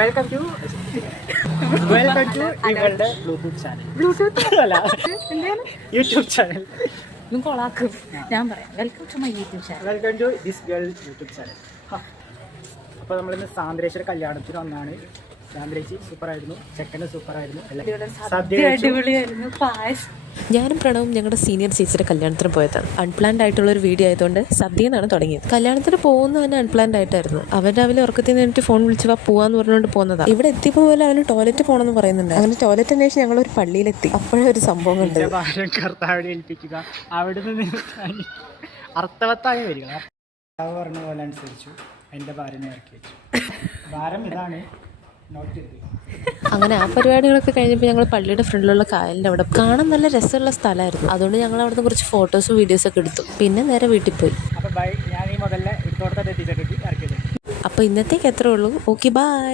Welcome to ഇവളുടെ bluetooth channel. അല്ല, YouTube channel. കൊളാക്കും. ഞാൻ പറയാം, welcome to my YouTube channel. Welcome to this girl YouTube channel. അപ്പോൾ നമ്മളിന്ന് സാന്ദ്രേശ്വര കല്യാണത്തിന് വന്നാണ്. സാന്ദ്രേച്ചി സൂപ്പറായിരുന്നു, ചെക്കന് സൂപ്പറായിരുന്നു, അടിപൊളിയായിരുന്നു. പായസം. ഞാനും പ്രണവും ഞങ്ങളുടെ സീനിയർ ചേച്ചിയുടെ കല്യാണത്തിന് പോയതാണ്. അൺപ്ലാൻഡ് ആയിട്ടുള്ള ഒരു വീഡിയോ ആയതുകൊണ്ട് സദ്യ എന്നാണ് തുടങ്ങിയത്. കല്യാണത്തിന് പോകുന്നത് തന്നെ അൺപ്ലാൻഡ് ആയിട്ടായിരുന്നു. അവൻ രാവിലെ ഉറക്കത്തിൽ നിന്നിട്ട് ഫോൺ വിളിച്ച് പോവാന്ന് പറഞ്ഞുകൊണ്ട് പോകുന്നതാണ്. ഇവിടെ എത്തിയപ്പോൾ പോലെ അവന് ടോയ്ലറ്റ് പോകണമെന്ന് പറയുന്നുണ്ട്. അങ്ങനെ ടോയ്ലറ്റ് അന്വേഷിച്ച് ഞങ്ങൾ ഒരു പള്ളിയിലെത്തി. അപ്പോഴേ ഒരു സംഭവം ഉണ്ട്. കർത്താവിടെ ഏൽപ്പിക്കുക, അവിടെ നിന്ന് അർത്ഥവത്തായി വരിക. പറഞ്ഞ പോലെ അനുസരിച്ചു എൻ്റെ ഭാര്യനെ ഇറക്കി വെച്ചു. ഭാരം ഇതാണ്. അങ്ങനെ ആ പരിപാടികളൊക്കെ കഴിഞ്ഞപ്പോൾ ഞങ്ങൾ പള്ളിയുടെ ഫ്രണ്ടിലുള്ള കായലിൻ്റെ അവിടെ കാണാൻ നല്ല രസമുള്ള സ്ഥലമായിരുന്നു. അതുകൊണ്ട് ഞങ്ങൾ അവിടുന്ന് കുറച്ച് ഫോട്ടോസും വീഡിയോസും ഒക്കെ എടുത്തു. പിന്നെ നേരെ വീട്ടിൽ പോയി. അപ്പോൾ ഇന്നത്തേക്ക് എത്രേ ഉള്ളൂ. Okay, by.